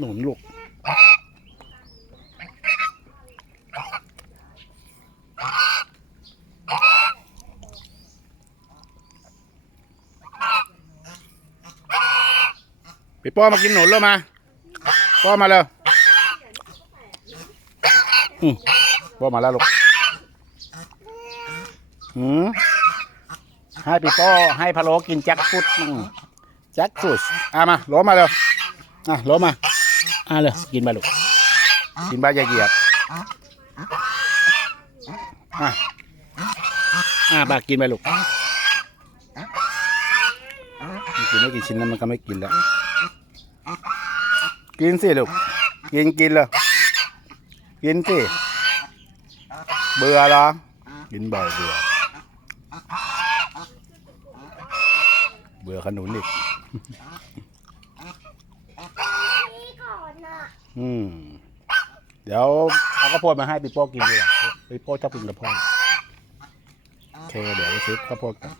หนุนลูกพี่ป้อมากินหนุนแล้วมาป้อมาเลยอืมป้อมาแล้วลูกหืมให้พี่ป้อให้พะโล้กินแจ็คฟุตแจ็คฟุตอะมาโหลมาเร็วอะโหลมา อะเลยกินไปลูกกินไปอย่าเหยียบอะอะบากินไปลูกกินไม่กี่ชิ้นนั้นมันก็ไม่กินแล้ว กินสิลูก กินกินเลยกินสิเบื่อเหรอกินบ่อยเบื่อเบื่อขนุนอีก อืม เดี๋ยวเอาข้าวโพดมาให้ปีโป้กินดีกว่าปีโป้ชอบกินข้าวโพดโอเค เดี๋ยวไปซื้อข้าวโพดกัน